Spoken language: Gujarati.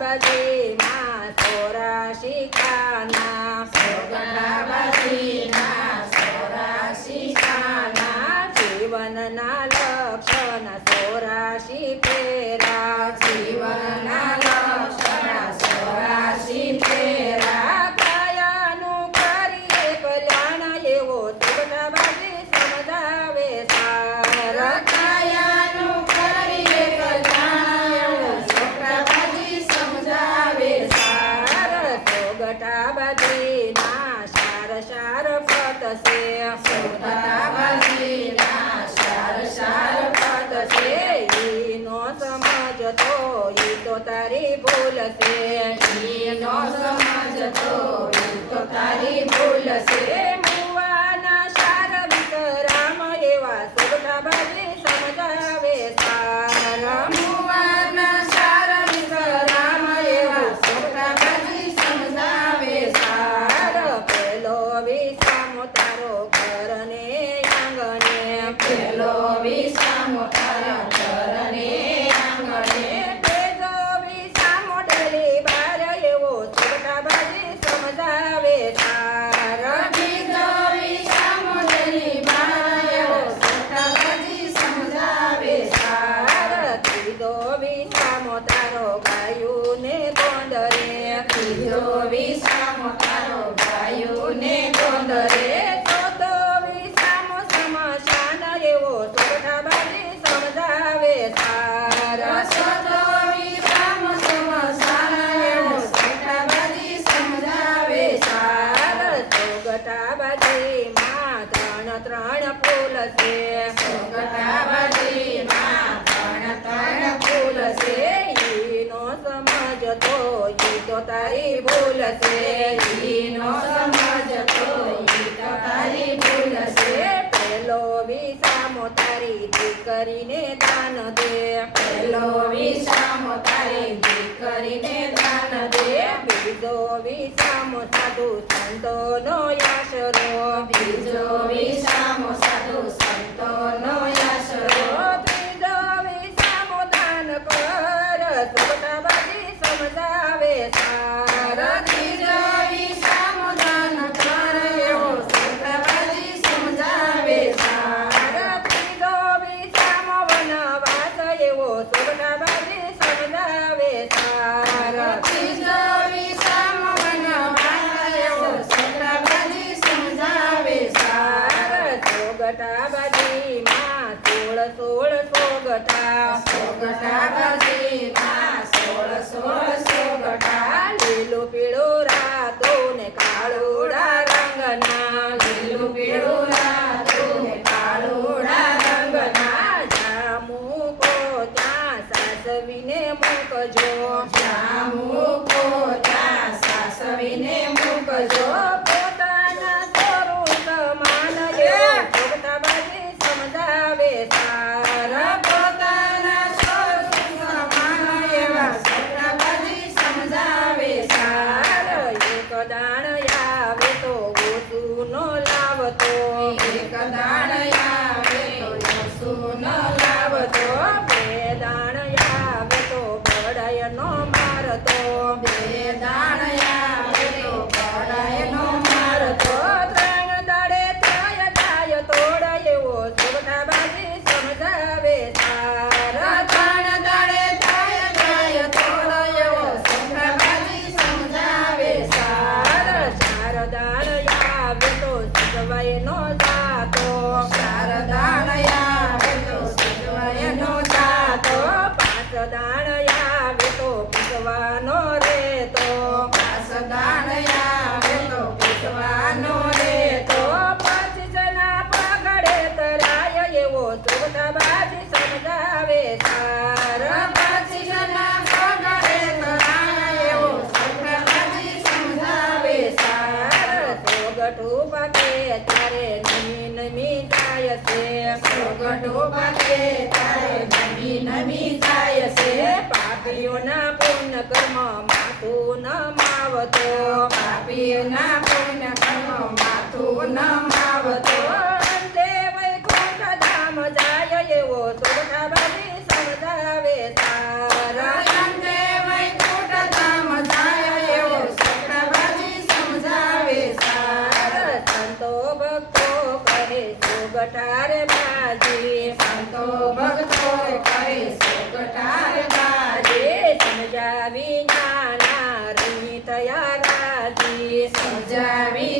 સોગટા બાજીમાં સોરાશી ખાના ગણાબાજીના સોરાશી ખાના જીવનના લક્ષણ સોરાશી ફેરા જીવનના બાજી સમજાવે સાર મુવાના શારીરિક રામ એવા સટ્ટાબાજી સમજાવે સાર. પેલો વિસામો તારો ઘરને આંગણે. પેલો વિસામો તારા ઘરને આંગણે. તારો ગોંદરે ચોથો વિસામો સમશાન એવો સુગટા સમજાવે સાર. એવો સટ્ટાબાજી સમજાવે સાર. સુગટા બાજી માં ત્રણ ત્રણ ફૂલ છે. સગટાબાજીમાં ત્રણ ત્રણ ફૂલ છે. સમજતો તો ભૂલ છે ઈનો સમજતો ઈ તો તારી ભૂલ છે પેલો વિસામો દાન દે. પેલો વિસામો તારી દીકરીને સોગટા સોગટાબાજીમાં સોળ સોળ સોગટા લીલું પીળું રાતો ને કાળોડા રંગના લીલું પીળું નો મારતો. બે દાણ એવો સુગતા બાજી સમજાવે સમજાવે સાર. પાપીઓના પુણ્ય કર્મ માથું ન માવતો. પાપીઓના પુણ્ય કર્મ કટાર બાજે સંતો ભક્તો કરે છે કટાર બાજે સમજાવી નાના રમી થયા રાજી સમજાવી